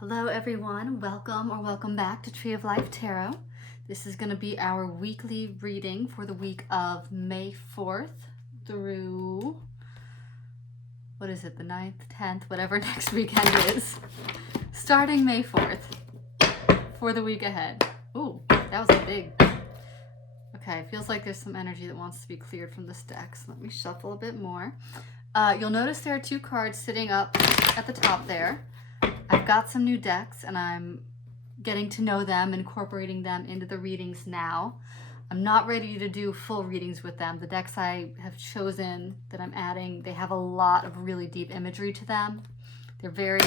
Hello everyone, welcome or welcome back to Tree of Life Tarot. This is going to be our weekly reading for the week of May 4th through, what is it, the 9th, 10th, whatever next weekend is. Starting May 4th for the week ahead. Ooh, that was a big... Okay, feels like there's some energy that wants to be cleared from this deck, so let me shuffle a bit more. You'll notice there are two cards sitting up at the top there. I've got some new decks and I'm getting to know them, incorporating them into the readings now. I'm not ready to do full readings with them. The decks I have chosen that I'm adding, they have a lot of really deep imagery to them. They're very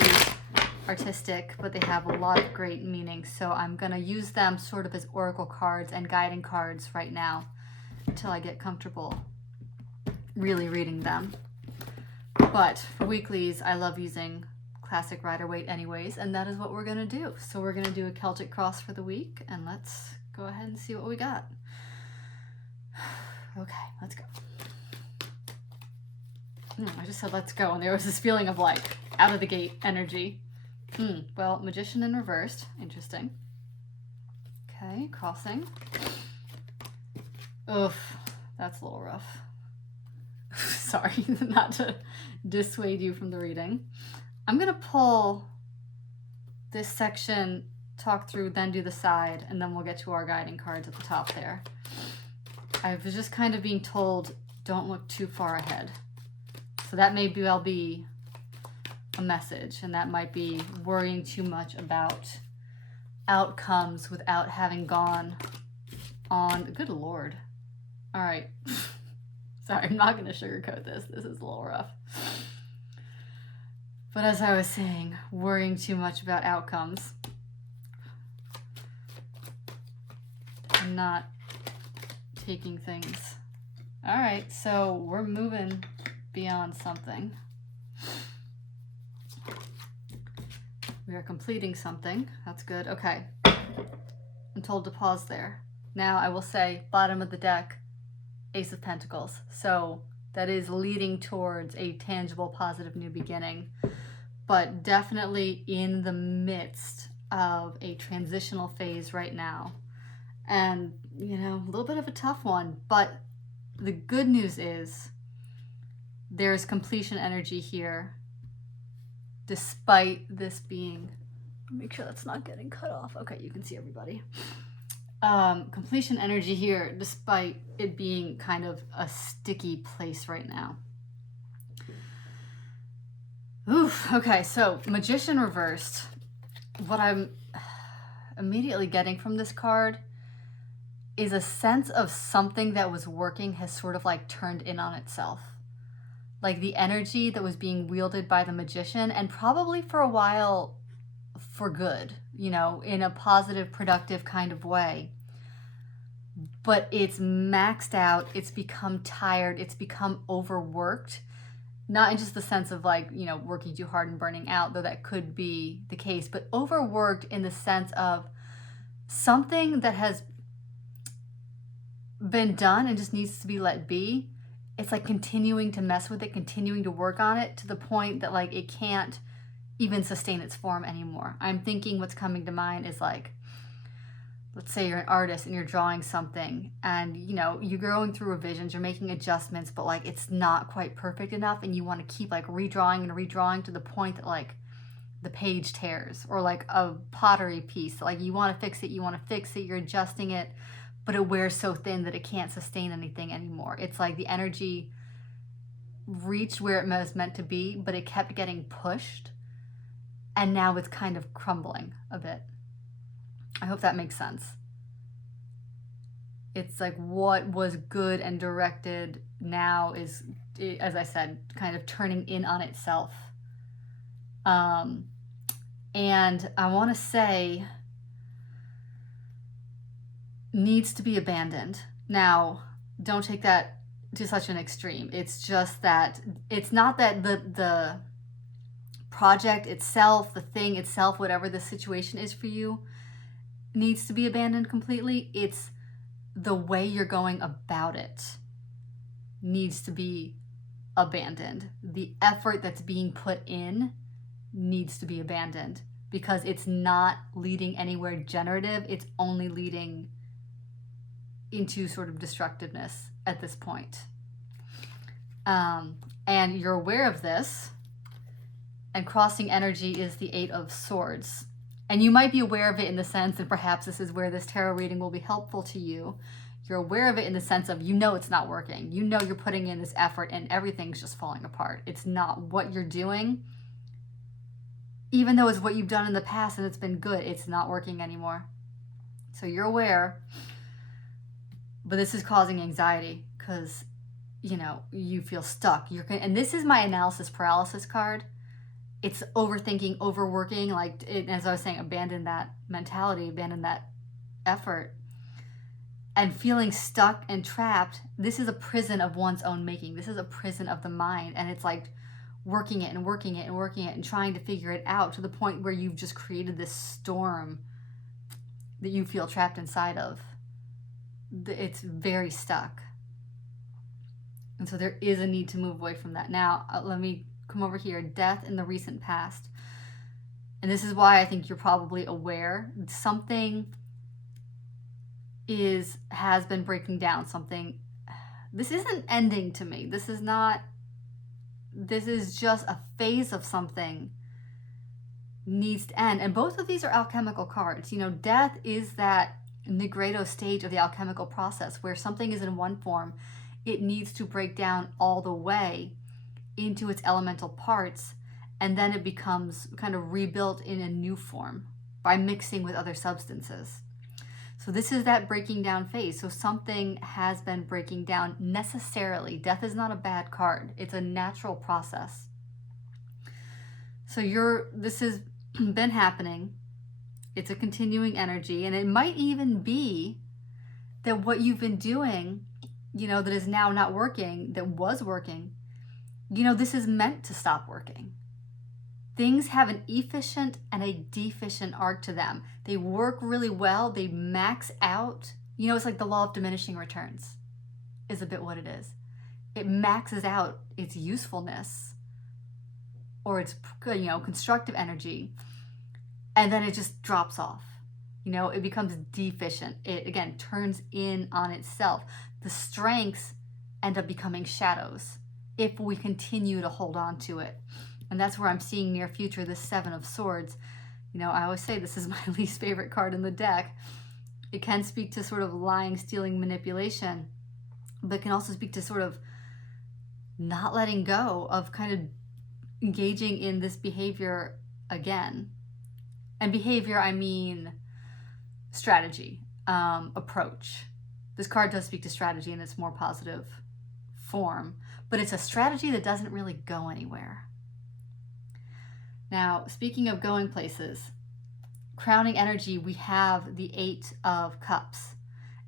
artistic, but they have a lot of great meaning. So I'm going to use them sort of as oracle cards and guiding cards right now until I get comfortable really reading them. But for weeklies, I love using classic Rider-Waite anyways, and that is what we're gonna do. So we're gonna do a Celtic cross for the week, and let's go ahead and see what we got. Okay, let's go. I just said let's go, and there was this feeling of like out of the gate energy. Well, Magician in reversed, interesting. Okay, crossing. Oof, that's a little rough. Sorry, not to dissuade you from the reading. I'm going to pull this section, talk through, then do the side, and then we'll get to our guiding cards at the top there. I was just kind of being told, don't look too far ahead. So that may well be a message, and that might be worrying too much about outcomes without having gone on. Good Lord. All right. Sorry, I'm not going to sugarcoat this. This is a little rough. But as I was saying, worrying too much about outcomes and not taking things. All right, so we're moving beyond something. We are completing something. That's good. Okay. I'm told to pause there. Now I will say, bottom of the deck, Ace of Pentacles. So that is leading towards a tangible, positive new beginning, but definitely in the midst of a transitional phase right now. And, you know, a little bit of a tough one, but the good news is there's completion energy here, despite this being, make sure that's not getting cut off. Okay, you can see everybody. Completion energy here, despite it being kind of a sticky place right now. Oof, okay, so Magician reversed. What I'm immediately getting from this card is a sense of something that was working has sort of like turned in on itself. Like the energy that was being wielded by the Magician, and probably for a while for good, you know, in a positive, productive kind of way. But it's maxed out, it's become tired, it's become overworked. Not in just the sense of like, you know, working too hard and burning out, though that could be the case, but overworked in the sense of something that has been done and just needs to be let be. It's like continuing to mess with it, continuing to work on it to the point that like it can't even sustain its form anymore. I'm thinking what's coming to mind is like, let's say you're an artist and you're drawing something and, you know, you're going through revisions, you're making adjustments, but like it's not quite perfect enough and you want to keep like redrawing and redrawing to the point that like the page tears, or like a pottery piece, like you want to fix it, you're adjusting it, but it wears so thin that it can't sustain anything anymore. It's like the energy reached where it was meant to be, but it kept getting pushed and now it's kind of crumbling a bit. I hope that makes sense. It's like what was good and directed now is, as I said, kind of turning in on itself. And I want to say needs to be abandoned. Now, don't take that to such an extreme. It's just that it's not that the project itself, the thing itself, whatever the situation is for you, needs to be abandoned completely. It's the way you're going about it needs to be abandoned. The effort that's being put in needs to be abandoned because it's not leading anywhere generative. It's only leading into sort of destructiveness at this point. And you're aware of this, and crossing energy is the 8 of Swords. And you might be aware of it in the sense, and perhaps this is where this tarot reading will be helpful to you. You're aware of it in the sense of, you know, it's not working. You know, you're putting in this effort and everything's just falling apart. It's not what you're doing. Even though it's what you've done in the past and it's been good, it's not working anymore. So you're aware, but this is causing anxiety because, you know, you feel stuck. And this is my analysis paralysis card. It's overthinking, overworking, like, as I was saying, abandon that mentality, abandon that effort. And feeling stuck and trapped, this is a prison of one's own making. This is a prison of the mind. And it's like working it and working it and working it and trying to figure it out to the point where you've just created this storm that you feel trapped inside of. It's very stuck. And so there is a need to move away from that. Now, let me come over here. Death in the recent past. And this is why I think you're probably aware. Something has been breaking down. Something, this isn't ending to me. This is just a phase of something needs to end. And both of these are alchemical cards. You know, death is that nigredo stage of the alchemical process where something is in one form, it needs to break down all the way into its elemental parts, and then it becomes kind of rebuilt in a new form by mixing with other substances. So this is that breaking down phase. So something has been breaking down necessarily. Death is not a bad card. It's a natural process. So this has been happening. It's a continuing energy, and it might even be that what you've been doing, you know, that is now not working, that was working, you know, this is meant to stop working. Things have an efficient and a deficient arc to them. They work really well. They max out. You know, it's like the law of diminishing returns is a bit what it is. It maxes out its usefulness or its, you know, constructive energy, and then it just drops off. You know, it becomes deficient. It, again, turns in on itself. The strengths end up becoming shadows if we continue to hold on to it. And that's where I'm seeing near future, the 7 of Swords. You know, I always say this is my least favorite card in the deck. It can speak to sort of lying, stealing, manipulation, but it can also speak to sort of not letting go of kind of engaging in this behavior again. And behavior, I mean strategy, approach. This card does speak to strategy in its more positive form, but it's a strategy that doesn't really go anywhere. Now, speaking of going places, crowning energy, we have the 8 of Cups,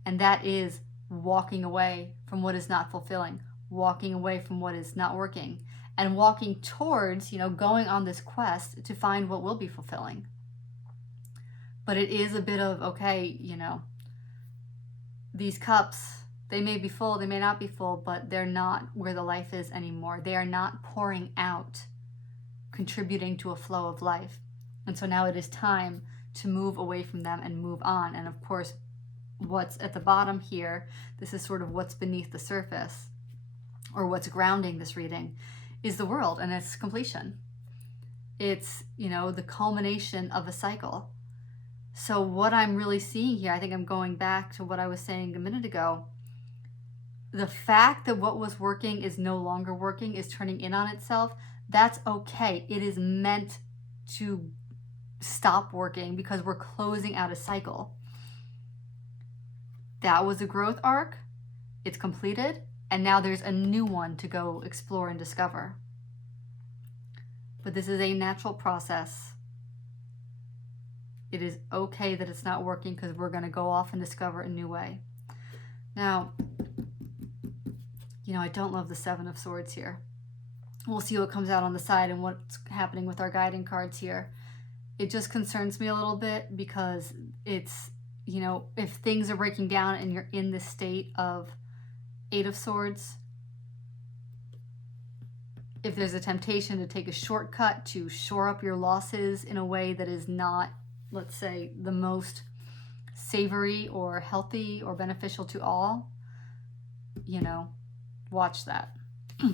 and that is walking away from what is not fulfilling, walking away from what is not working, and walking towards, you know, going on this quest to find what will be fulfilling. But it is a bit of, okay, you know, these cups, they may be full, they may not be full, but they're not where the life is anymore. They are not pouring out, contributing to a flow of life. And so now it is time to move away from them and move on. And of course, what's at the bottom here, this is sort of what's beneath the surface, or what's grounding this reading, is the world and its completion. It's, you know, the culmination of a cycle. So what I'm really seeing here, I think I'm going back to what I was saying a minute ago. The fact that what was working is no longer working, is turning in on itself, that's okay. It is meant to stop working because we're closing out a cycle. That was a growth arc. It's completed. And now there's a new one to go explore and discover. But this is a natural process. It is okay that it's not working because we're going to go off and discover a new way. Now, you know, I don't love the 7 of Swords here. We'll see what comes out on the side and what's happening with our guiding cards here. It just concerns me a little bit because it's, you know, if things are breaking down and you're in this state of 8 of Swords, if there's a temptation to take a shortcut to shore up your losses in a way that is not, let's say, the most savory or healthy or beneficial to all, you know, watch that. All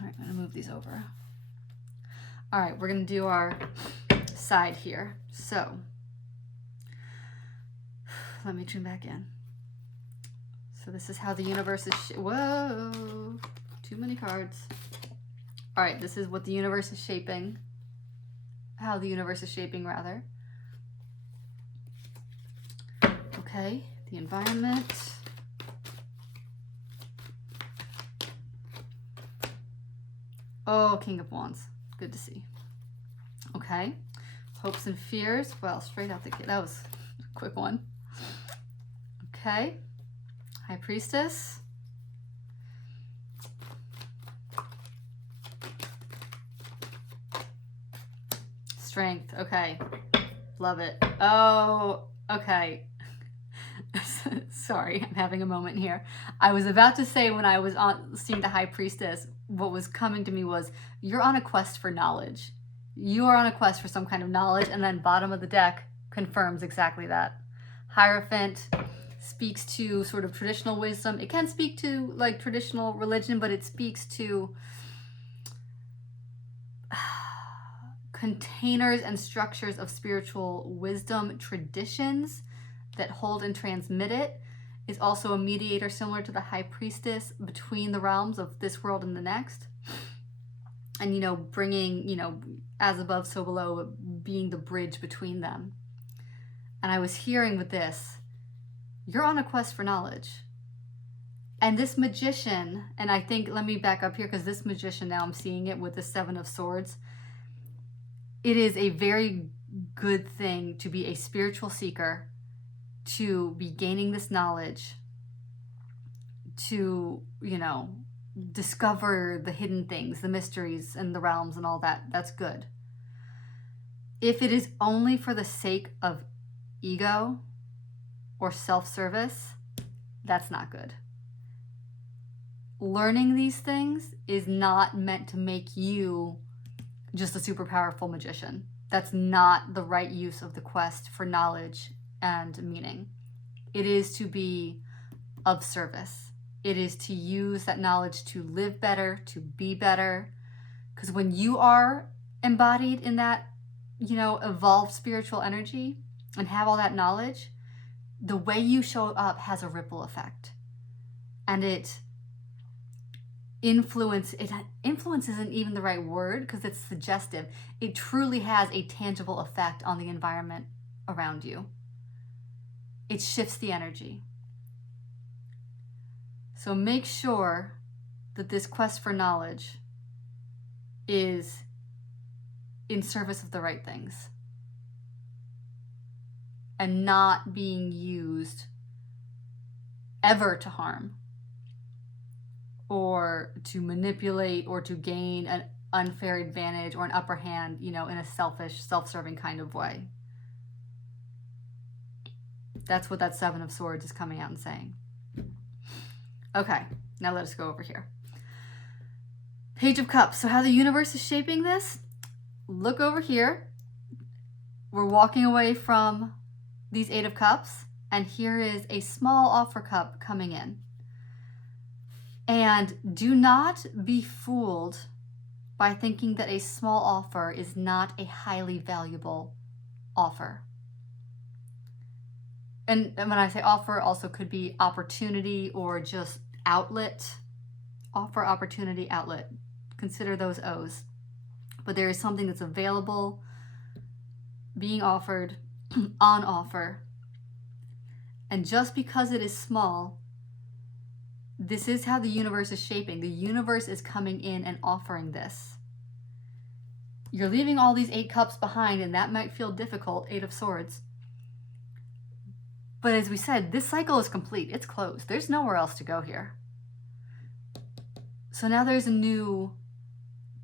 right, I'm gonna move these over. All right, we're gonna do our side here. So let me tune back in. So this is how the universe is, whoa, too many cards. All right, this is what the universe is shaping, how the universe is shaping rather. Okay, the environment. Oh, King of Wands, good to see. Okay, hopes and fears, well, straight out the gate, that was a quick one. Okay, High Priestess. Strength, okay, love it. Oh, okay. Sorry, I'm having a moment here. I was about to say when I was seeing the High Priestess, what was coming to me was, you're on a quest for knowledge. You are on a quest for some kind of knowledge, and then bottom of the deck confirms exactly that. Hierophant speaks to sort of traditional wisdom. It can speak to like traditional religion, but it speaks to containers and structures of spiritual wisdom traditions that hold and transmit it. Is also a mediator similar to the High Priestess between the realms of this world and the next. And, you know, bringing, you know, as above, so below, being the bridge between them. And I was hearing with this, you're on a quest for knowledge. And this magician, and I think, let me back up here, because this magician, now I'm seeing it with the Seven of Swords. It is a very good thing to be a spiritual seeker, to be gaining this knowledge, to, you know, discover the hidden things, the mysteries and the realms and all that. That's good. If it is only for the sake of ego or self-service, that's not good. Learning these things is not meant to make you just a super powerful magician. That's not the right use of the quest for knowledge and meaning. It is to be of service. It is to use that knowledge to live better, to be better. Because when you are embodied in that, you know, evolved spiritual energy and have all that knowledge, the way you show up has a ripple effect. And influence isn't even the right word because it's suggestive. It truly has a tangible effect on the environment around you. It shifts the energy. So make sure that this quest for knowledge is in service of the right things and not being used ever to harm or to manipulate or to gain an unfair advantage or an upper hand, you know, in a selfish, self-serving kind of way. That's what that Seven of Swords is coming out and saying. Okay, now let us go over here. Page of Cups. So how the universe is shaping this, look over here. We're walking away from these Eight of Cups, and here is a small offer cup coming in. And do not be fooled by thinking that a small offer is not a highly valuable offer. And when I say offer, also could be opportunity or just outlet. Offer, opportunity, outlet. Consider those O's. But there is something that's available, being offered, on offer. And just because it is small, this is how the universe is shaping. The universe is coming in and offering this. You're leaving all these 8 cups behind, and that might feel difficult, 8 of Swords. But as we said, this cycle is complete. It's closed. There's nowhere else to go here. So now there's a new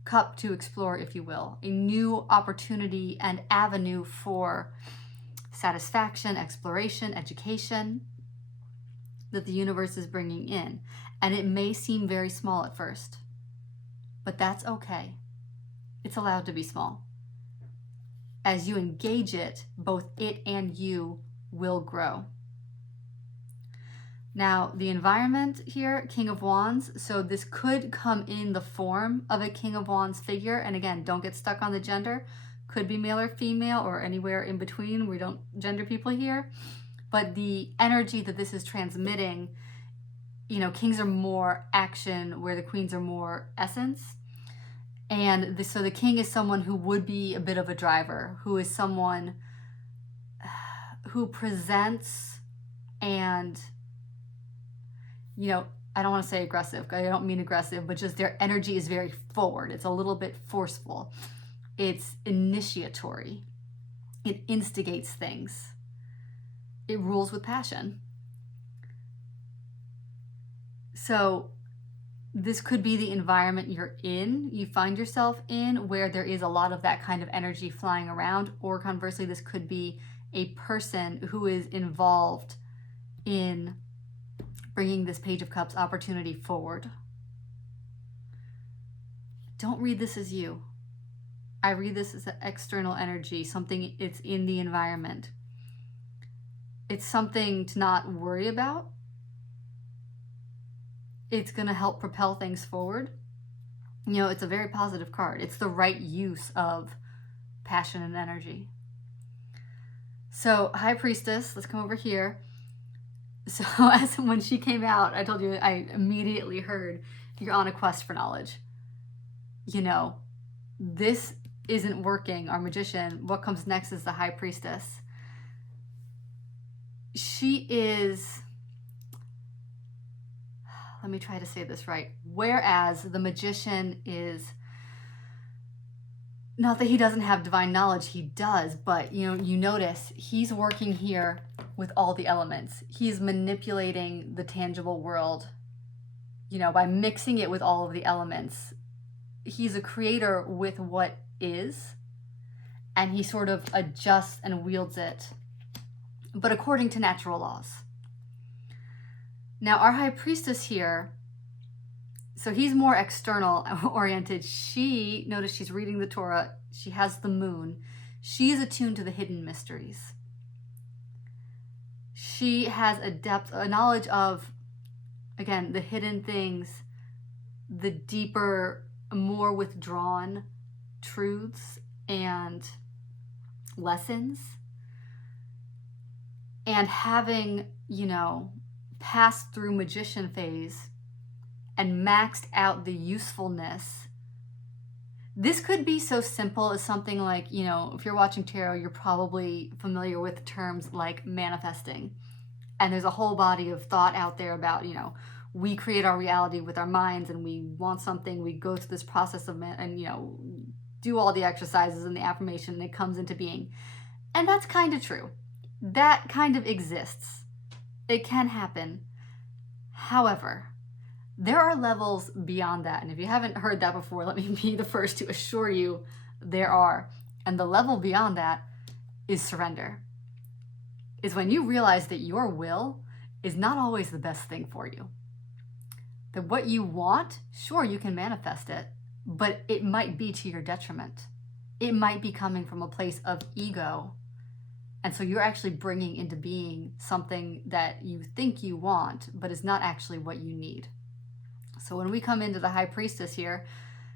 cup to explore, if you will. A new opportunity and avenue for satisfaction, exploration, education that the universe is bringing in. And it may seem very small at first. but that's okay. It's allowed to be small. As you engage it, both it and you will grow. Now, the environment here, King of Wands, so this could come in the form of a King of Wands figure. And again, don't get stuck on the gender. Could be male or female or anywhere in between. We don't gender people here. But the energy that this is transmitting, you know, kings are more action, where the queens are more essence. And so the king is someone who would be a bit of a driver, who is someone who presents and, you know, I don't want to say aggressive. I don't mean aggressive, but just their energy is very forward. It's a little bit forceful. It's initiatory. It instigates things. It rules with passion. So this could be the environment you're in, you find yourself in, where there is a lot of that kind of energy flying around, or conversely, this could be a person who is involved in bringing this Page of Cups opportunity forward. Don't read this as you. I read this as an external energy, something it's in the environment. It's something to not worry about. It's going to help propel things forward. You know, it's a very positive card. It's the right use of passion and energy. So, High Priestess, let's come over here. So, as when she came out, I told you, I immediately heard, you're on a quest for knowledge. You know, this isn't working, our magician. What comes next is the High Priestess. She is, let me try to say this right. Whereas the magician is, not that he doesn't have divine knowledge, he does, but you know, you notice he's working here with all the elements. He's manipulating the tangible world, you know, by mixing it with all of the elements. He's a creator with what is, and he sort of adjusts and wields it, but according to natural laws. Now, our High Priestess here, so he's more external oriented. She, notice she's reading the Torah. She has the moon. She is attuned to the hidden mysteries. She has a depth, a knowledge of, again, the hidden things, the deeper, more withdrawn truths and lessons. And having, you know, passed through magician phase and maxed out the usefulness. This could be so simple as something like, you know, if you're watching tarot, you're probably familiar with terms like manifesting. And there's a whole body of thought out there about, you know, we create our reality with our minds, and we want something, we go through this process of, and, you know, do all the exercises and the affirmation, and it comes into being. And that's kind of true. That kind of exists. It can happen. However, there are levels beyond that. And if you haven't heard that before, let me be the first to assure you there are. And the level beyond that is surrender. Is when you realize that your will is not always the best thing for you. That what you want, sure, you can manifest it, but it might be to your detriment. It might be coming from a place of ego. And so you're actually bringing into being something that you think you want, but is not actually what you need. So when we come into the High Priestess here,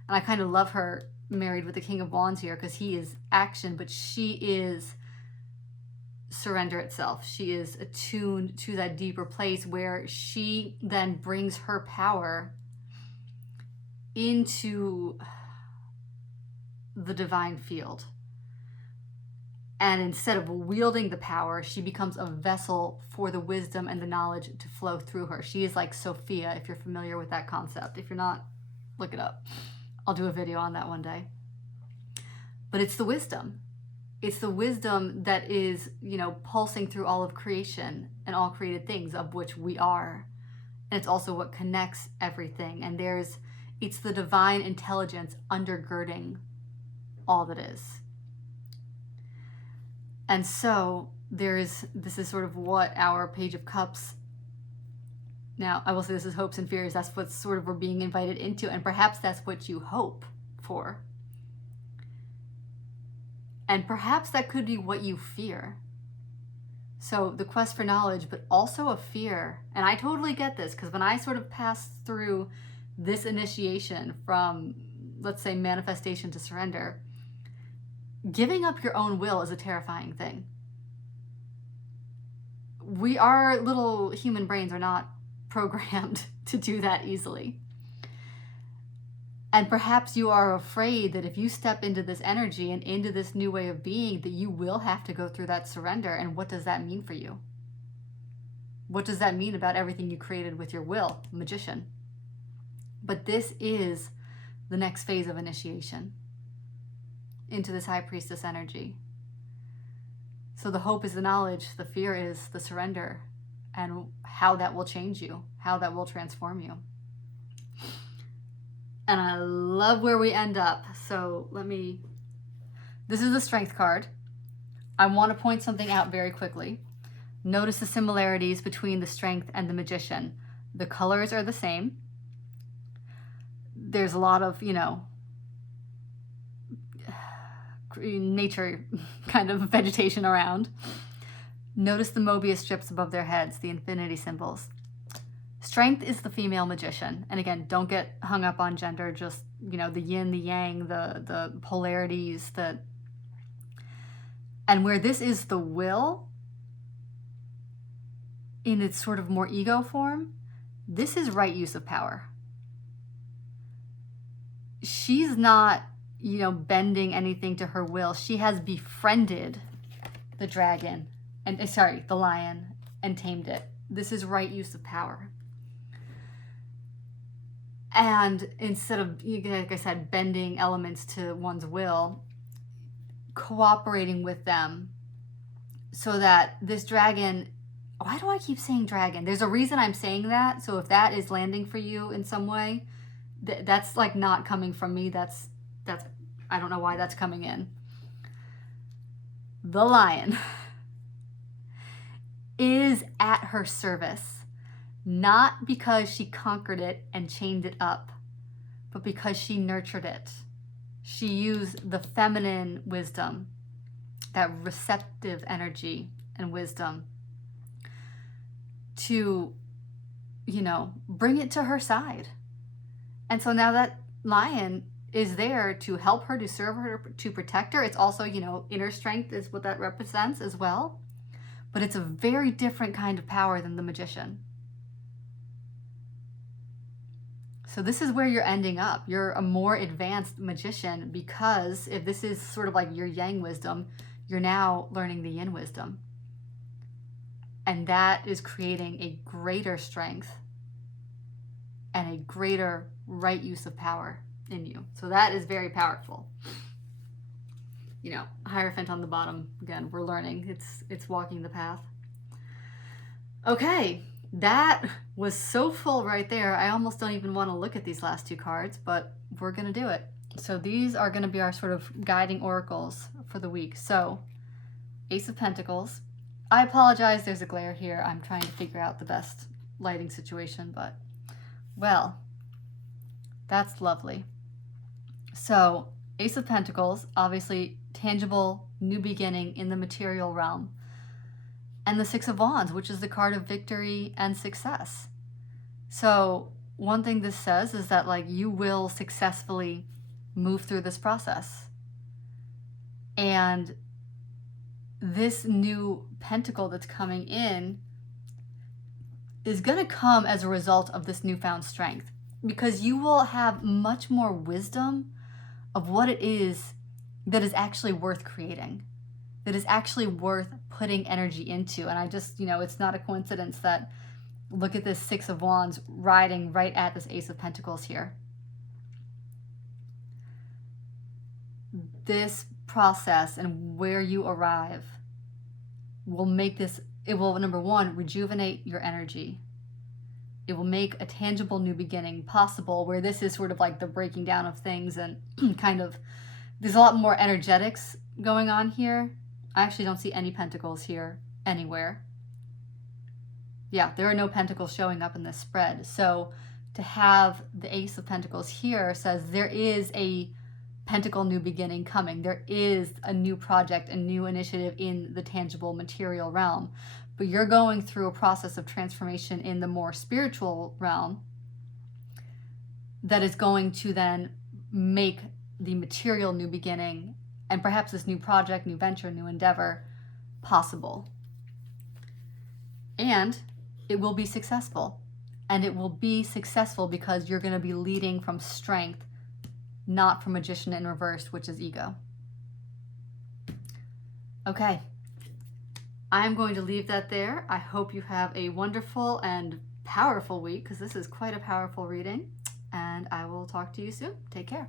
and I kind of love her married with the King of Wands here, because he is action, but she is surrender itself. She is attuned to that deeper place where she then brings her power into the divine field. And instead of wielding the power, she becomes a vessel for the wisdom and the knowledge to flow through her. She is like Sophia, if you're familiar with that concept. If you're not, look it up. I'll do a video on that one day. But it's the wisdom. It's the wisdom that is, you know, pulsing through all of creation and all created things, of which we are. And it's also what connects everything. And it's the divine intelligence undergirding all that is. And so this is sort of what our Page of Cups Now, I will say this is hopes and fears. That's what sort of we're being invited into, and perhaps that's what you hope for. And perhaps that could be what you fear. So the quest for knowledge, but also a fear. And I totally get this, because when I sort of passed through this initiation from, let's say, manifestation to surrender, giving up your own will is a terrifying thing. Our little human brains are not programmed to do that easily. And perhaps you are afraid that if you step into this energy and into this new way of being, that you will have to go through that surrender. And what does that mean for you? What does that mean about everything you created with your will, magician? But this is the next phase of initiation into this high priestess energy. So the hope is the knowledge, the fear is the surrender, and how that will change you, how that will transform you. And I love where we end up. So this is the Strength card. I want to point something out very quickly. Notice the similarities between the Strength and the Magician. The colors are the same. There's a lot of, nature kind of vegetation around. Notice the Mobius strips above their heads, the infinity symbols. Strength is the female magician. And again, don't get hung up on gender, just, the yin, the yang, the polarities, and where this is the will in its sort of more ego form, this is right use of power. She's not, bending anything to her will. She has befriended the the lion, and tamed it. This is right use of power. And instead of, like I said, bending elements to one's will, cooperating with them so that this dragon, why do I keep saying dragon? There's a reason I'm saying that. So if that is landing for you in some way, that's like not coming from me. That's I don't know why that's coming in. The lion is at her service. Not because she conquered it and chained it up, but because she nurtured it. She used the feminine wisdom, that receptive energy and wisdom, to, bring it to her side. And so now that lion is there to help her, to serve her, to protect her. It's also, inner strength is what that represents as well. But it's a very different kind of power than the magician. So this is where you're ending up. You're a more advanced magician, because if this is sort of like your yang wisdom, you're now learning the yin wisdom. And that is creating a greater strength and a greater right use of power in you. So that is very powerful. Hierophant on the bottom, again, we're learning. It's walking the path. Okay. That was so full right there. I almost don't even want to look at these last two cards, but we're going to do it. So these are going to be our sort of guiding oracles for the week. So Ace of Pentacles. I apologize, there's a glare here. I'm trying to figure out the best lighting situation, but well, that's lovely. So Ace of Pentacles, obviously tangible, new beginning in the material realm. And the Six of Wands, which is the card of victory and success. So one thing this says is that you will successfully move through this process. And this new pentacle that's coming in is going to come as a result of this newfound strength, because you will have much more wisdom of what it is that is actually worth creating, that is actually worth putting energy into. And I just, it's not a coincidence that, look at this Six of Wands riding right at this Ace of Pentacles here. This process and where you arrive will make this, it will, number one, rejuvenate your energy. It will make a tangible new beginning possible, where this is sort of like the breaking down of things and kind of, there's a lot more energetics going on here. I actually don't see any pentacles here anywhere. Yeah, there are no pentacles showing up in this spread. So to have the Ace of Pentacles here says there is a pentacle new beginning coming. There is a new project, a new initiative in the tangible material realm. But you're going through a process of transformation in the more spiritual realm that is going to then make the material new beginning and perhaps this new project, new venture, new endeavor possible. And it will be successful. And it will be successful because you're going to be leading from strength, not from Magician in reverse, which is ego. Okay. I'm going to leave that there. I hope you have a wonderful and powerful week, because this is quite a powerful reading. And I will talk to you soon. Take care.